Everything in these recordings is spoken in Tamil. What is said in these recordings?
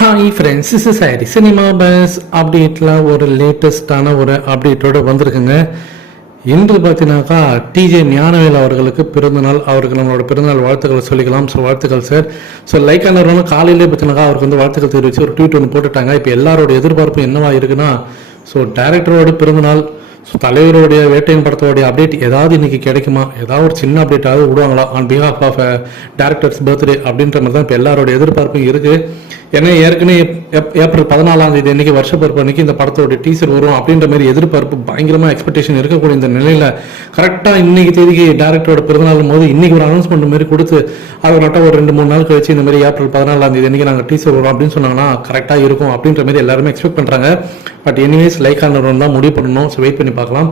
ஹாய் ஃப்ரெண்ட்ஸ் இஸ் சாரி சினிமா பஸ் அப்டேட்டில் ஒரு லேட்டஸ்டான ஒரு அப்டேட்டோடு வந்திருக்குங்க. இன்று பார்த்தீங்கன்னாக்கா டிஜே ஞானவேல் அவர்களுக்கு பிறந்தநாள் அவருக்கு நம்மளோட பிறந்தநாள் வாழ்த்துக்களை சொல்லிக்கலாம். ஸோ வாழ்த்துக்கள் சார் ஸோ லைக் ஆனவர்களும் காலையிலே பார்த்தீங்கன்னாக்கா அவருக்கு வந்து வாழ்த்துக்கள் தெரிவித்து ஒரு ட்வீட் ஒன்று போட்டுட்டாங்க. இப்போ எல்லாரோட எதிர்பார்ப்பு என்னவா இருக்குன்னா ஸோ டேரக்டரோட பிறந்தநாள் ஸோ தலைவருடைய வேட்டையின் படத்தோடைய அப்டேட் ஏதாவது இன்றைக்கி கிடைக்குமா? ஏதாவது ஒரு சின்ன அப்டேட்டாவது விடுவாங்களா? On behalf of directors birthday அப்படின்ற மாதிரி தான் இப்போ எல்லாரோட எதிர்பார்ப்பும் இருக்குது ஏன்னா ஏற்கனவே ஏப்ரல் பதினாலாம் தேதி அன்னைக்கு வருஷ பிறப்பு அன்றைக்கி இந்த படத்தோட டீசர் வரும் அப்படின்ற மாதிரி எதிர்பார்ப்பு பயங்கரமாக எக்ஸ்பெக்டேஷன் இருக்கக்கூடிய இந்த நிலையில் கரெக்டாக இன்னைக்கு தேதிக்கு டேரக்டரோட பிறந்தநாள் போது இன்னைக்கு ஒரு அனௌன்ஸ்மெண்ட் மாதிரி கொடுத்து அது நட்டா ஒரு ரெண்டு மூணு நாள் கழிச்சு இந்த மாதிரி ஏப்ரல் பதினாலாம் தேதி அன்னைக்கு நாங்கள் டீசர் வரும் அப்படின்னு சொன்னாங்கன்னா கரெக்டாக இருக்கும் அப்படின்ற மாதிரி எல்லாருமே எக்ஸ்பெக்ட் பண்ணுறாங்க பட் எனிவேஸ் லைக் ஆனவன் தான் முடிவு பண்ணணும். ஸோ வெயிட் பண்ணி பார்க்கலாம்.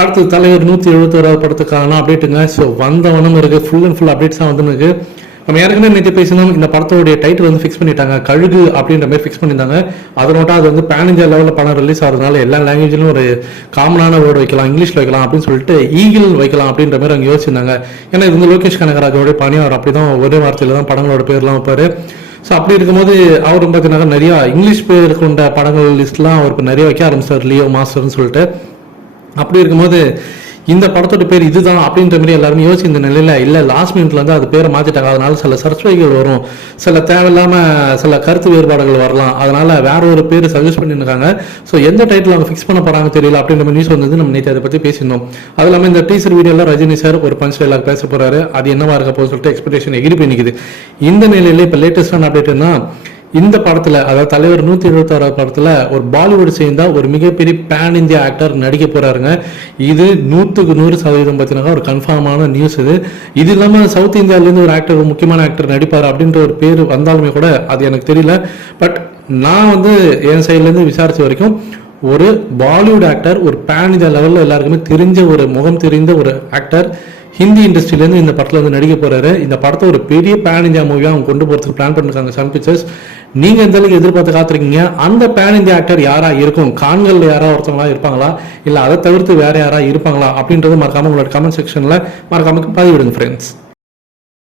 அடுத்து தலைவர் நூற்றி எழுபத்தோராவது படத்துக்கான அப்டேட்டுங்க ஸோ வந்தவனும் இருக்குது ஃபுல் அண்ட் ஃபுல் அப்டேட்ஸாக வந்துருக்கு நம்ம ஏற்கனவே நேற்று பேசினோம் இந்த படத்தோடைய டைட்டில் வந்து ஃபிக்ஸ் பண்ணிட்டாங்க. கழுகு அப்படின்ற மாதிரி ஃபிக்ஸ் பண்ணியிருந்தாங்க. அதை மட்டும் அது வந்து பேன் இந்தியா லெவலில் படம் ரிலீஸ் ஆகிறதுனால எல்லா லாங்குவேஜிலும் ஒரு காமனான வேர்டு வைக்கலாம். இங்கிலீஷில் வைக்கலாம் அப்படின்னு சொல்லிட்டு ஈகிள் வைக்கலாம் அப்படின்ற மாதிரி அவங்க யோசிச்சிருந்தாங்க. ஏன்னா இது வந்து லோகேஷ் கனகராஜோட பணி. அவர் அப்படி தான் ஒரே வார்த்தையில் தான் படங்களோட பேர்லாம் வைப்பாரு. ஸோ அப்படி இருக்கும்போது அவர் பார்த்தீங்கன்னா நிறையா இங்கிலீஷ் பேர் கொண்ட படங்கள் லிஸ்ட்லாம் அவருக்கு நிறைய வைக்க ஆரம்பிச்சார். லியோ மாஸ்டர்னு சொல்லிட்டு. அப்படி இருக்கும்போது இந்த படத்தோட பேர் இதுதான் அப்படின்ற மாதிரி எல்லாருமே யோசிக்கிற நிலையில இல்லை லாஸ்ட் மினிட்ல இருந்து அது பேரை மாத்திட்டாங்க. அதனால சில சர்ச்சைகள் வரும் சில தேவையில்லாம சில கருத்து வேறுபாடுகள் வரலாம். அதனால வேற ஒரு பேர் சஜஸ்ட் பண்ணியிருக்காங்க. ஸோ எந்த டைட்டில் அவங்க ஃபிக்ஸ் பண்ண போறாங்க தெரியல அப்படின்ற மாதிரி நியூஸ் வந்தது நம்ம நேற்று அதை பத்தி பேசியிருந்தோம். அது இல்லாமல் இந்த டீசர் வீடியோல ரஜினி சார் ஒரு பஞ்ச் டைலாக் பேச போறாரு. அது என்னவா இருக்க போகுது சொல்லிட்டு எக்ஸ்பெக்டேஷன் எகிரி பண்ணிக்குது இந்த நிலையில இப்போ லேட்டஸ்டான அப்டேட்னா இந்த படத்தில் அதாவது தலைவர் நூற்றி எழுபத்தாறாவது படத்தில் ஒரு பாலிவுட் சேர்ந்தா ஒரு மிகப்பெரிய பேன் இந்தியா ஆக்டர் நடிக்க போகிறாருங்க இது நூற்றுக்கு நூறு சதவீதம் பார்த்தீங்கன்னா ஒரு கன்ஃபார்மான நியூஸ் இது. இது இல்லாமல் சவுத் இந்தியாவிலேருந்து ஒரு ஆக்டர் ஒரு முக்கியமான ஆக்டர் நடிப்பார் அப்படின்ற ஒரு பேர் வந்தாலுமே கூட அது எனக்கு தெரியல. பட் நான் வந்து என் சைட்லேருந்து விசாரித்த வரைக்கும் ஒரு பாலிவுட் ஆக்டர் ஒரு பேன் இந்தியா லெவலில் எல்லாருக்குமே தெரிஞ்ச ஒரு முகம் தெரிந்த ஒரு ஆக்டர் ஹிந்தி இண்டஸ்ட்ரியிலேருந்து இந்த படத்தில் வந்து நடிக்க போறாரு. இந்த படத்தை ஒரு பெரிய பேன் இந்தியா மூவியாக அவங்க கொண்டு போகிறதுக்கு பிளான் பண்ணிருக்காங்க சன் பிக்சர்ஸ் நீங்கள் எந்த அளவுக்கு எதிர்பார்த்து காத்திருக்கீங்க? அந்த பேன் இந்தியா ஆக்டர் யாராக இருக்கும்? கான்களில் யாராக ஒருத்தவங்களா இருப்பாங்களா? இல்லை அதை தவிர்த்து வேறு யாராக இருப்பாங்களா? அப்படின்றது மறக்காமல் உங்களோட கமெண்ட் செக்ஷனில் மறக்காமல் பதிவிடுங்க ஃப்ரெண்ட்ஸ்